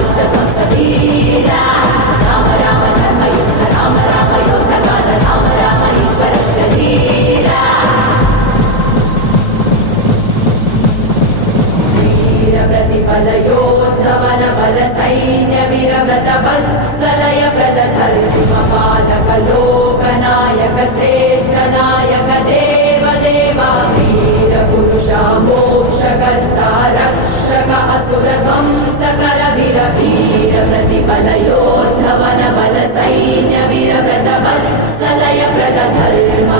दुष्टध्वंसवीरा राम राम धर्मयुक्त राम राम योद्धगान राम राम ईश्वर शरीरा वीर प्रतिपल योद्धवन बल सैन्य वीर व्रत वत्सलय प्रद धर्म पालक लोकनायक श्रेष्ठ नायक देव देवा वीर पुरुषा मोक्षकर्ता रक्षक असुर ध्वंसकर वीर वीर प्रतिपल योद्धवन बल सैन्य वीर व्रत वत्सलय प्रद धर्म